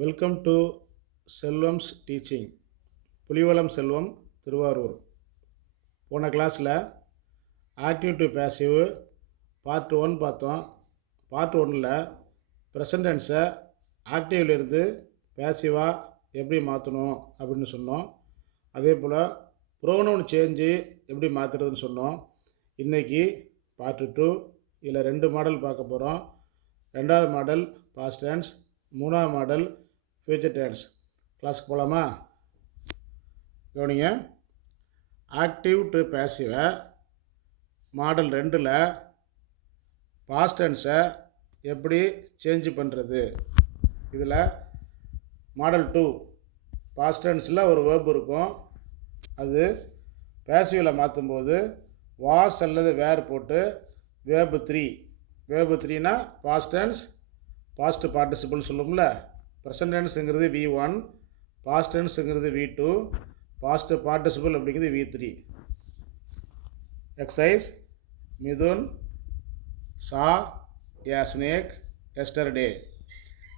Welcome to Selvam's teaching. Pulivalam Selvam, Tiruvarur. போன கிளாஸில் active to passive part 1 பார்த்தோம். பார்ட் 1ல் ப்ரெசன்ட் டென்ஸை ஆக்டிவ்லேருந்து பேசிவாக எப்படி மாற்றணும் அப்படின்னு சொன்னோம். அதே போல் ப்ரோனவுன் சேஞ்சு எப்படி மாற்றுறதுன்னு சொன்னோம். இன்றைக்கி பார்ட் 2 இதில் 2 மாடல் பார்க்க போகிறோம். 2வது மாடல் பாஸ்ட் டென்ஸ், 3வது மாடல் ஃபியூச்சர் டென்ஸ். கிளாஸ்க்கு போகலாமா? கவனிங்க. ஆக்டிவ் டு பேசிவை மாடல் 2ல் பாஸ்ட் டென்ஸை எப்படி சேஞ்ச் பண்ணுறது. இதில் மாடல் 2 பாஸ்ட் டென்ஸில் ஒரு வேர்ப் இருக்கும். அது பேசிவில் மாற்றும்போது வாஸ் அல்லது வேர் போட்டு வேர்பு 3னா பாஸ்ட் டென்ஸ், பாஸ்ட் பார்ட்டிசிபிள் சொல்லும்ல. ப்ரெசன்ட் டென்ஸுங்கிறது V1, பாஸ்ட் டென்ஸுங்கிறது V2, பாஸ்ட் பார்ட்டிசிபிள் அப்படிங்கிறது V3. எக்ஸசைஸ்: மிதுன் சா ஏ ஸ்னேக் எஸ்டர்டே.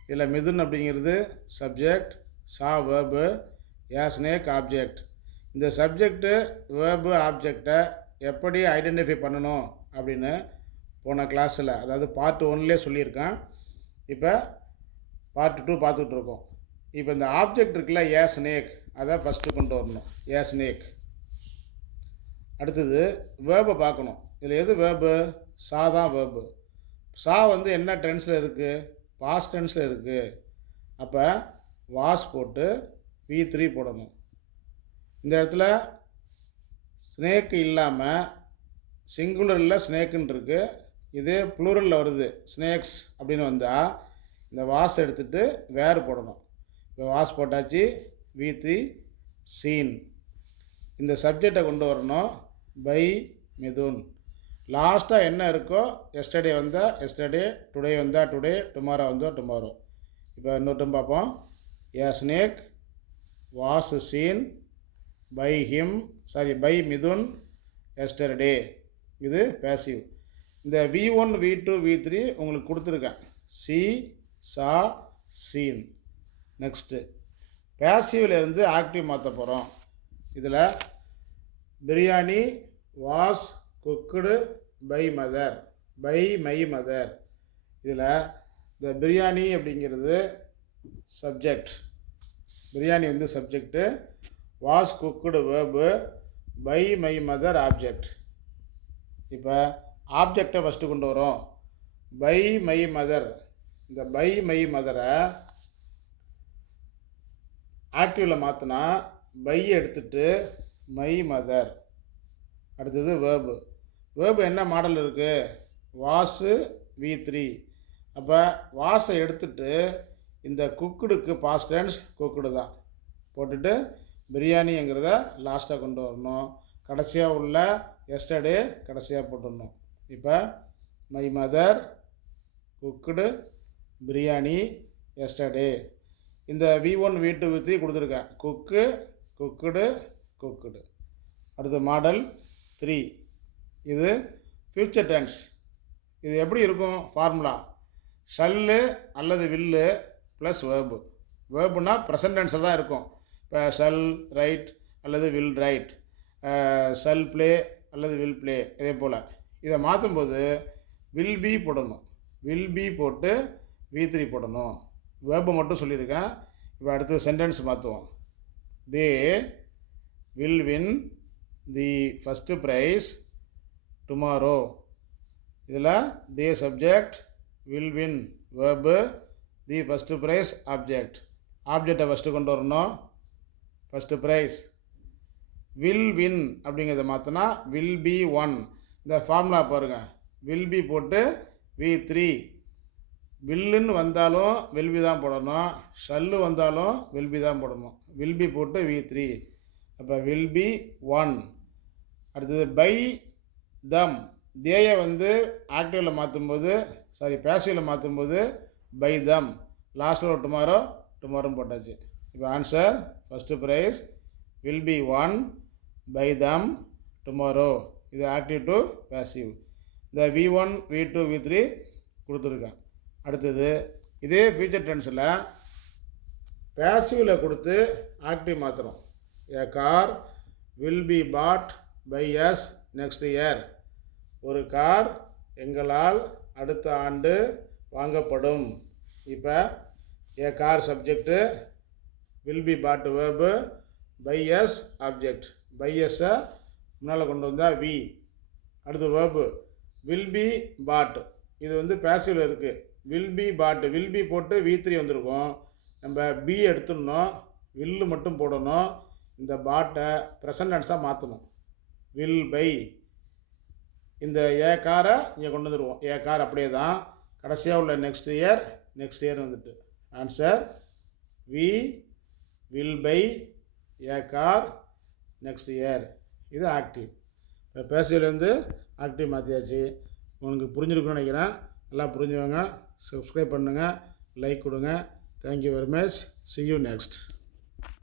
இதில் மிதுன் அப்படிங்கிறது சப்ஜெக்ட், சா வேர்பு, ஏ ஸ்னேக் ஆப்ஜெக்ட். இந்த சப்ஜெக்டு வேர்பு ஆப்ஜெக்டை எப்படி ஐடென்டிஃபை பண்ணணும் அப்படின்னு போன கிளாஸில், அதாவது பார்ட் 1லே சொல்லியிருக்கேன். இப்போ பார்ட் 2 பார்த்துக்கிட்டு இருக்கோம். இப்போ இந்த ஆப்ஜெக்ட் இருக்குல்ல, ஏ ஸ்னேக், அதை ஃபஸ்ட்டு கொண்டு வரணும். ஏ ஸ்னேக். அடுத்தது வேர்பை பார்க்கணும். இதில் எது வேர்பு? சா தான் வேர்பு. சா வந்து என்ன டென்ஸில் இருக்குது? பாஸ்ட் டென்ஸில் இருக்குது. அப்போ வாஸ் போட்டு V3 போடணும். இந்த இடத்துல ஸ்னேக்கு இல்லாமல் சிங்குலரில் ஸ்னேக்குன்னு இருக்குது. இதே ப்ளூரலில் வருது ஸ்னேக்ஸ் அப்படின்னு வந்தால் இந்த வாஸ் எடுத்துகிட்டு வேர் போடணும். இப்போ வாஸ் போட்டாச்சு, V3 சீன். இந்த சப்ஜெக்டை கொண்டு வரணும். பை மிதுன். லாஸ்ட்டாக என்ன இருக்கோ, எஸ்டர்டே வந்தால் எஸ்டர்டே, டுடே வந்தால் டுடே, டுமாரோ வந்தால் டுமாரோ. இப்போ இன்னொருட்டும் பார்ப்போம். A snake was seen by Mithun yesterday. இது பேசிவ். இந்த V1, V2, V3 உங்களுக்கு கொடுத்துருக்கேன். சி, சா, சீன். நெக்ஸ்ட்டு பேசிவ்லேருந்து ஆக்டிவ் மாற்ற போகிறோம். இதில் biryani was cooked by my mother. இதில் இந்த பிரியாணி அப்படிங்கிறது சப்ஜெக்ட், பிரியாணி வந்து subject, was cooked verb, by my mother object. இப்போ ஆப்ஜெக்டை ஃபஸ்ட்டு கொண்டு வரோம். By my mother. இந்த பை மை மதரை ஆக்டிவில் மாற்றினா பை எடுத்துட்டு மை மதர். அடுத்தது வேர்பு. வேர்பு என்ன மாடல் இருக்குது? Was V3. அப்போ வாஸை எடுத்துட்டு இந்த குக்குடுக்கு பாஸ்ட் டென்ஸ் குக்குடு தான் போட்டுட்டு பிரியாணிங்கிறத லாஸ்ட்டாக கொண்டு வரணும். கடைசியாக உள்ள எஸ்டர்டே கடைசியாக போட்டுடணும். இப்போ my mother cooked biryani yesterday. இந்த V1, V2, V3 கொடுத்துருக்கேன். குக்குடு. அடுத்து மாடல் 3. இது ஃபியூச்சர் டென்ஸ். இது எப்படி இருக்கும்? ஃபார்முலா ஷல்லு அல்லது வில்லு ப்ளஸ் வேர்பு. வேர்புனா ப்ரெசன்ட் டென்ஸில் தான் இருக்கும். இப்போ ஷல் ரைட் அல்லது வில் ரைட், ஷல் ப்ளே அல்லது வில் ப்ளே. இதே போல் இதை மாற்றும்போது வில் பி போடணும். வில் பி போட்டு V3 போடணும். வேர்பை மட்டும் சொல்லியிருக்கேன். இப்போ அடுத்து சென்டென்ஸ் மாற்றுவோம். They will win the first prize tomorrow. இதில் they subject, will win verb, the first prize object. ஆப்ஜெக்டை ஃபஸ்ட்டு கொண்டு வரணும். First prize. வில் வின் அப்படிங்கிறத மாற்றினா வில் பி 1. இந்த ஃபார்முலா பாருங்கள். வில் பி போட்டு V3. வில்லுன்னு வந்தாலும் வெல்பி தான் போடணும், ஷல்லு வந்தாலும் வெல்பி தான் போடணும். வில்பி போட்டு V3. அப்போ வில்பி 1. அடுத்தது பை தம். தேயை வந்து ஆக்டிவில் மாற்றும்போது, பேசிவில் மாற்றும்போது பை தம். லாஸ்ட்டில் ஒரு டுமாரோ போட்டாச்சு. இப்போ answer first prize will be 1 by them tomorrow. இது ஆக்டிவ் டு பேசிவ். இந்த V1, V2, V3 கொடுத்துருக்கேன். அடுத்தது இதே ஃபியூச்சர் டென்ஸில் பேசிவில் கொடுத்து ஆக்டிவ் மாற்றுறோம். A car will be bought by us next year. ஒரு கார் எங்களால் அடுத்த ஆண்டு வாங்கப்படும். இப்போ a car subject, will be bought verb, by us object. By எஸ்ஸை முன்னால் கொண்டு வந்தால் வி. அடுத்து வேர்பு வில் பி பாட். இது வந்து பேசிவில் இருக்குது. Will be bought, will be போட்டு V3 வந்திருக்கும். நம்ம பி எடுத்துடணும், வில்லு மட்டும் போடணும். இந்த பாட்டை ப்ரெசன்ட் டென்ஸாக மாற்றணும். Will buy. இந்த ஏ காரை இங்கே கொண்டு வந்துடுவோம். ஏ கார் அப்படியே தான். கடைசியாக உள்ள நெக்ஸ்ட் இயர் வந்துட்டு answer we will buy a car next year. இது ஆக்டிவ். இப்போ பேசிவிலேருந்து ஆக்டிவ் மாற்றியாச்சு. உங்களுக்கு புரிஞ்சிருக்குன்னு நினைக்கிறேன். நல்லா புரிஞ்சவங்க சப்ஸ்கிரைப் பண்ணுங்கள், லைக் கொடுங்க. Thank you very much. see you next.